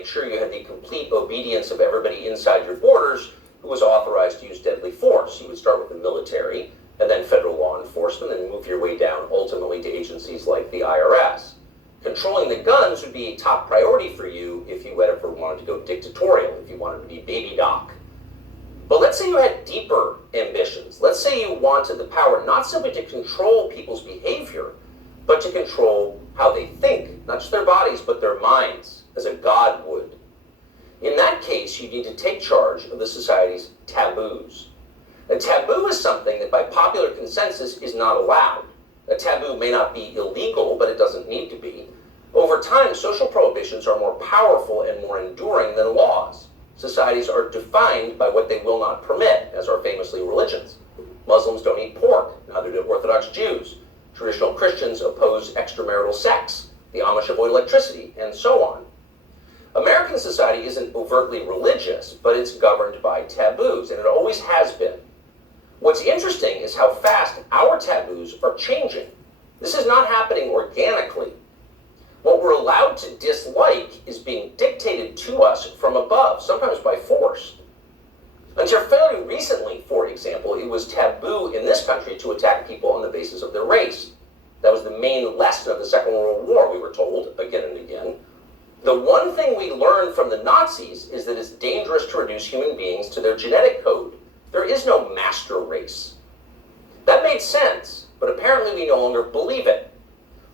make sure you had the complete obedience of everybody inside your borders who was authorized to use deadly force. You would start with the military, and then federal law enforcement, and move your way down ultimately to agencies like the IRS. Controlling the guns would be a top priority for you if you ever wanted to go dictatorial, if you wanted to be baby doc. But let's say you had deeper ambitions. Let's say you wanted the power not simply to control people's behavior, but to control how they think, not just their bodies, but their minds, as a god would. In that case, you need to take charge of the society's taboos. A taboo is something that by popular consensus is not allowed. A taboo may not be illegal, but it doesn't need to be. Over time, social prohibitions are more powerful and more enduring than laws. Societies are defined by what they will not permit, as are famously religions. Muslims don't eat pork, neither do Orthodox Jews. Traditional Christians oppose extramarital sex. The Amish avoid electricity, and so on. American society isn't overtly religious, but it's governed by taboos, and it always has been. What's interesting is how fast our taboos are changing. This is not happening organically. What we're allowed to dislike is being dictated to us from above, sometimes by force. Until fairly recently, for example, it was taboo in this country to attack people on the basis of their race. That was the main lesson of the Second World War, we were told again and again. The one thing we learned from the Nazis is that it's dangerous to reduce human beings to their genetic code. There is no master race. That made sense, but apparently we no longer believe it.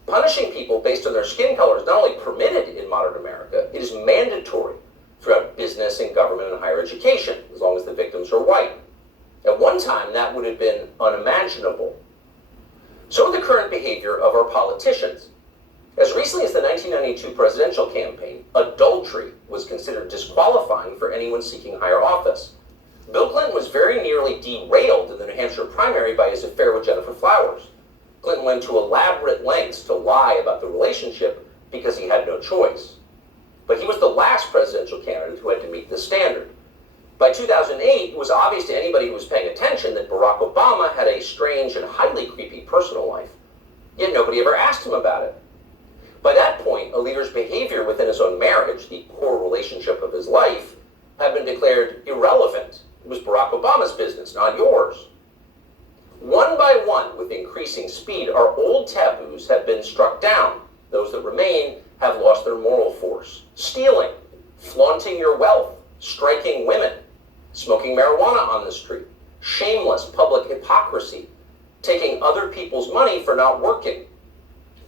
Punishing people based on their skin color is not only permitted in modern America, it is mandatory throughout business and government and higher education, as long as the victims are white. At one time, that would have been unimaginable. So the current behavior of our politicians. As recently as the 1992 presidential campaign, adultery was considered disqualifying for anyone seeking higher office. Bill Clinton was very nearly derailed in the New Hampshire primary by his affair with Jennifer Flowers. Clinton went to elaborate lengths to lie about the relationship because he had no choice. But he was the last presidential candidate who had to meet this standard. By 2008, it was obvious to anybody who was paying attention that Barack Obama had a strange and highly creepy personal life. Yet nobody ever asked him about it. By that point, a leader's behavior within his own marriage, the core relationship of his life, had been declared irrelevant. It was Barack Obama's business, not yours. One by one, with increasing speed, our old taboos have been struck down. Those that remain have lost their moral force. Stealing, flaunting your wealth, striking women, smoking marijuana on the street, shameless public hypocrisy, taking other people's money for not working.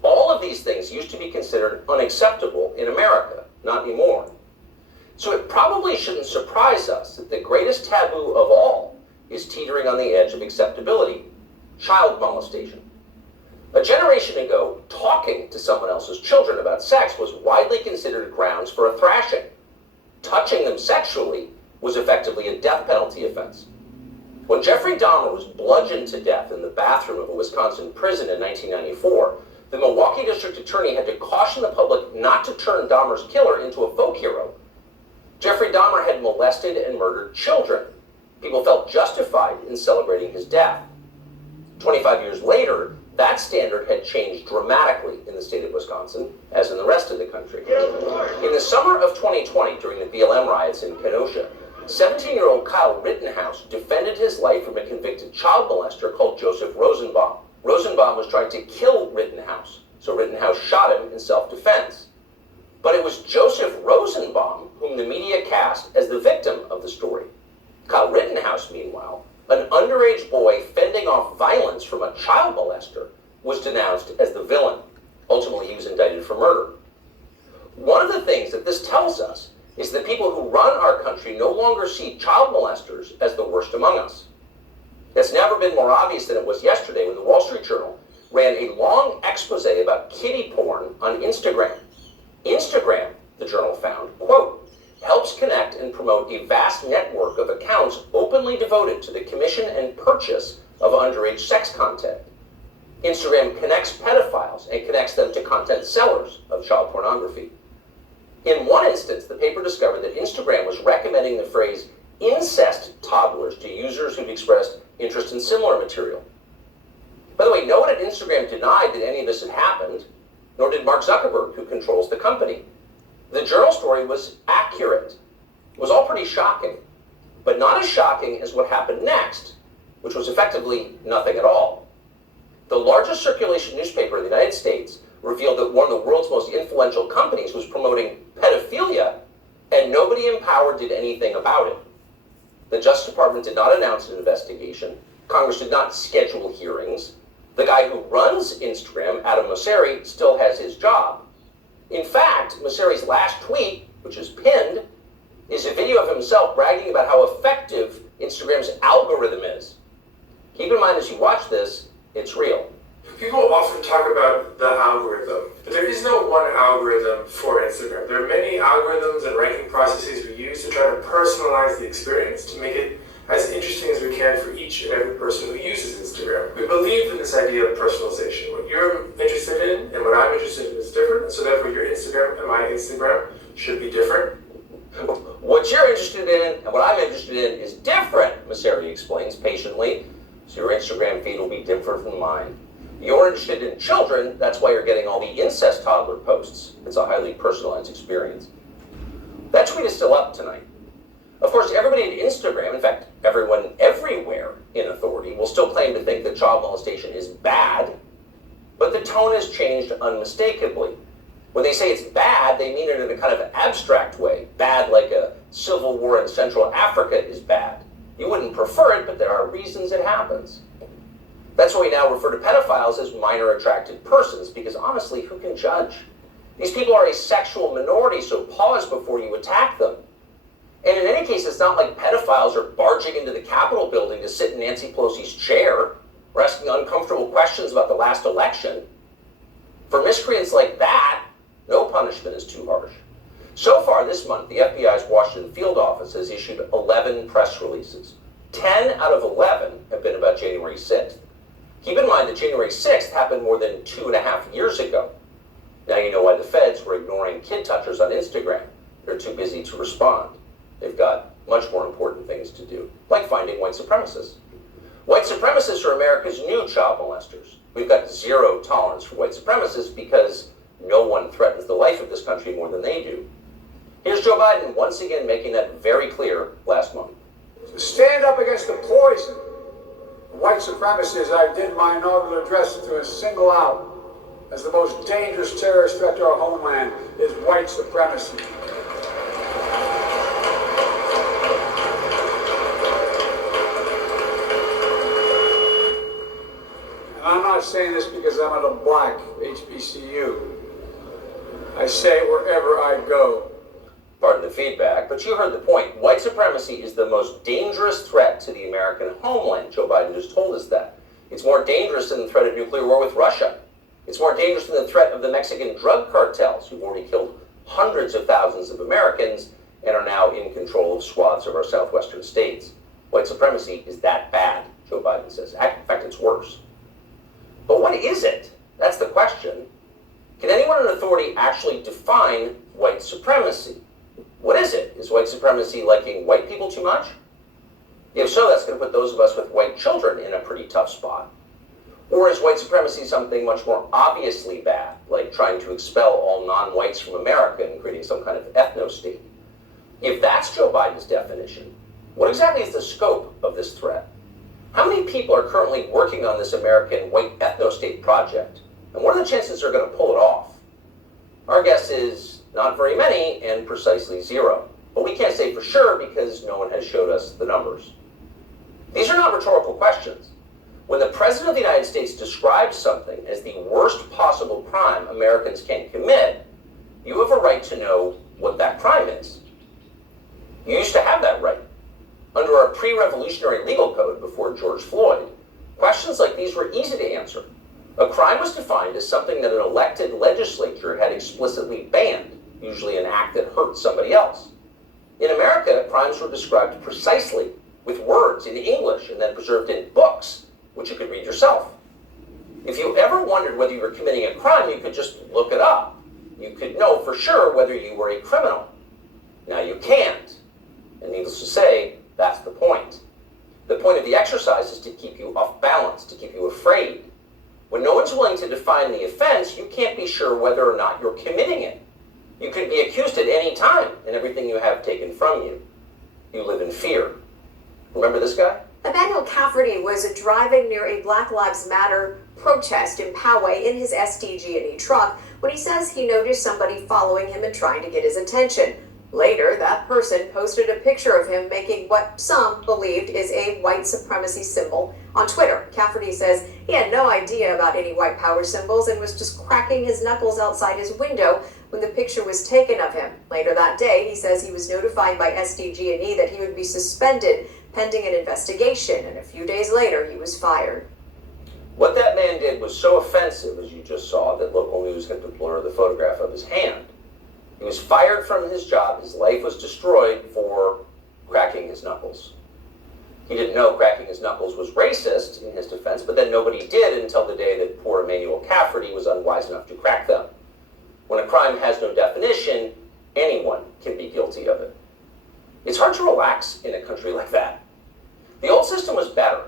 All of these things used to be considered unacceptable in America, not anymore. So it probably shouldn't surprise us that the greatest taboo of all is teetering on the edge of acceptability: child molestation. A generation ago, talking to someone else's children about sex was widely considered grounds for a thrashing. Touching them sexually was effectively a death penalty offense. When Jeffrey Dahmer was bludgeoned to death in the bathroom of a Wisconsin prison in 1994, the Milwaukee district attorney had to caution the public not to turn Dahmer's killer into a folk hero. Jeffrey Dahmer had molested and murdered children. People felt justified in celebrating his death. 25 years later, that standard had changed dramatically in the state of Wisconsin, as in the rest of the country. In the summer of 2020, during the BLM riots in Kenosha, 17-year-old Kyle Rittenhouse defended his life from a convicted child molester called Joseph Rosenbaum. Rosenbaum was trying to kill Rittenhouse, so Rittenhouse shot him in self-defense. But it was Joseph Rosenbaum whom the media cast as the victim of the story. Kyle Rittenhouse, meanwhile, an underage boy fending off violence from a child molester, was denounced as the villain. Ultimately, he was indicted for murder. One of the things that this tells us is that people who run our country no longer see child molesters as the worst among us. It's never been more obvious than it was yesterday when the Wall Street Journal ran a long expose about kiddie porn on Instagram. Instagram, the journal found, quote, helps connect and promote a vast network of accounts openly devoted to the commission and purchase of underage sex content. Instagram connects pedophiles and connects them to content sellers of child pornography. In one instance, the paper discovered that Instagram was recommending the phrase incest toddlers to users who'd expressed interest in similar material. By the way, no one at Instagram denied that any of this had happened, nor did Mark Zuckerberg, who controls the company. The journal story was accurate. It was all pretty shocking, but not as shocking as what happened next, which was effectively nothing at all. The largest circulation newspaper in the United States revealed that one of the world's most influential companies was promoting pedophilia, and nobody in power did anything about it. The Justice Department did not announce an investigation. Congress did not schedule hearings. The guy who runs Instagram, Adam Mosseri, still has his job. In fact, Mosseri's last tweet, which is pinned, is a video of himself bragging about how effective Instagram's algorithm is. Keep in mind as you watch this, it's real. People often talk about the algorithm, but there is no one algorithm for Instagram. There are many algorithms and ranking processes we use to try to personalize the experience, to make it as interesting as we can for each and every person who uses Instagram. We believe in this idea of personalization. What you're interested in and what I'm interested in is different, and so therefore your Instagram and my Instagram should be different. What you're interested in and what I'm interested in is different, Mosseri explains patiently, so your Instagram feed will be different from mine. You're interested in children, that's why you're getting all the incest toddler posts. It's a highly personalized experience. That tweet is still up tonight. Of course, everybody at Instagram, in fact, everyone everywhere in authority, will still claim to think that child molestation is bad, but the tone has changed unmistakably. When they say it's bad, they mean it in a kind of abstract way. Bad like a civil war in Central Africa is bad. You wouldn't prefer it, but there are reasons it happens. That's why we now refer to pedophiles as minor attracted persons, because honestly, who can judge? These people are a sexual minority, so pause before you attack them. And in any case, it's not like pedophiles are barging into the Capitol building to sit in Nancy Pelosi's chair or asking uncomfortable questions about the last election. For miscreants like that, no punishment is too harsh. So far this month, the FBI's Washington field office has issued 11 press releases. 10 out of 11 have been about January 6th. Keep in mind that January 6th happened more than 2.5 years ago. Now you know why the feds were ignoring kid touchers on Instagram. They're too busy to respond. They've got much more important things to do, like finding white supremacists. White supremacists are America's new child molesters. We've got zero tolerance for white supremacists because no one threatens the life of this country more than they do. Here's Joe Biden once again making that very clear last month. Stand up against the poison. White supremacists, I did my inaugural address to single out as the most dangerous terrorist threat to our homeland is white supremacy. And I'm not saying this because I'm at a black HBCU. I say it wherever I go. Pardon the feedback, but you heard the point. White supremacy is the most dangerous threat to the American homeland. Joe Biden just told us that. It's more dangerous than the threat of nuclear war with Russia. It's more dangerous than the threat of the Mexican drug cartels, who've already killed hundreds of thousands of Americans and are now in control of swaths of our southwestern states. White supremacy is that bad, Joe Biden says. In fact, it's worse. But what is it? That's the question. Can anyone in authority actually define white supremacy? What is it? Is white supremacy liking white people too much? If so, that's going to put those of us with white children in a pretty tough spot. Or is white supremacy something much more obviously bad, like trying to expel all non-whites from America and creating some kind of ethno-state? If that's Joe Biden's definition, what exactly is the scope of this threat? How many people are currently working on this American white ethno-state project? And what are the chances they're going to pull it off? Our guess is not very many and precisely zero. But we can't say for sure because no one has showed us the numbers. These are not rhetorical questions. When the President of the United States describes something as the worst possible crime Americans can commit, you have a right to know what that crime is. You used to have that right. Under our pre-revolutionary legal code before George Floyd, questions like these were easy to answer. A crime was defined as something that an elected legislature had explicitly banned, usually an act that hurt somebody else. In America, crimes were described precisely with words in English and then preserved in books, which you could read yourself. If you ever wondered whether you were committing a crime, you could just look it up. You could know for sure whether you were a criminal. Now you can't. And needless to say, that's the point. The point of the exercise is to keep you off balance, to keep you afraid. When no one's willing to define the offense, you can't be sure whether or not you're committing it. You could be accused at any time and everything you have taken from you. You live in fear. Remember this guy? Emmanuel Cafferty was driving near a Black Lives Matter protest in Poway in his SDG&E truck when he says he noticed somebody following him and trying to get his attention. Later, that person posted a picture of him making what some believed is a white supremacy symbol on Twitter. Cafferty says he had no idea about any white power symbols and was just cracking his knuckles outside his window when the picture was taken of him. Later that day, he says he was notified by SDG&E that he would be suspended pending an investigation, and a few days later, he was fired. What that man did was so offensive, as you just saw, that local news had to blur the photograph of his hand. He was fired from his job. His life was destroyed for cracking his knuckles. He didn't know cracking his knuckles was racist, in his defense, but then nobody did until the day that poor Emmanuel Cafferty was unwise enough to crack them. When a crime has no definition, anyone can be guilty of it. It's hard to relax in a country like that. The old system was better.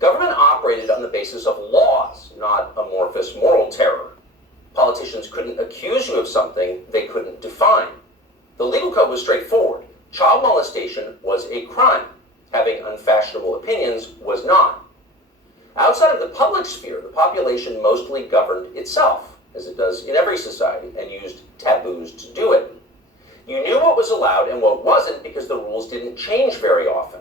Government operated on the basis of laws, not amorphous moral terror. Politicians couldn't accuse you of something they couldn't define. The legal code was straightforward. Child molestation was a crime. Having unfashionable opinions was not. Outside of the public sphere, the population mostly governed itself, as it does in every society, and used taboos to do it. You knew what was allowed and what wasn't because the rules didn't change very often.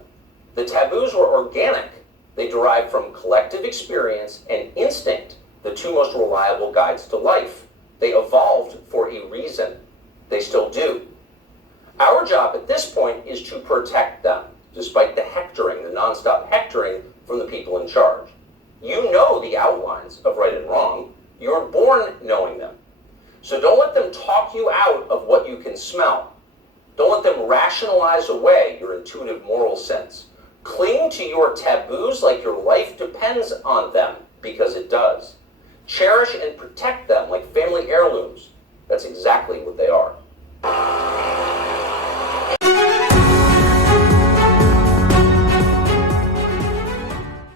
The taboos were organic. They derived from collective experience and instinct, the two most reliable guides to life. They evolved for a reason. They still do. Our job at this point is to protect them, despite the hectoring, the nonstop hectoring from the people in charge. You know the outlines of right and wrong. You're born knowing them. So don't let them talk you out of what you can smell. Don't let them rationalize away your intuitive moral sense. Cling to your taboos like your life depends on them, because it does. Cherish and protect them like family heirlooms. That's exactly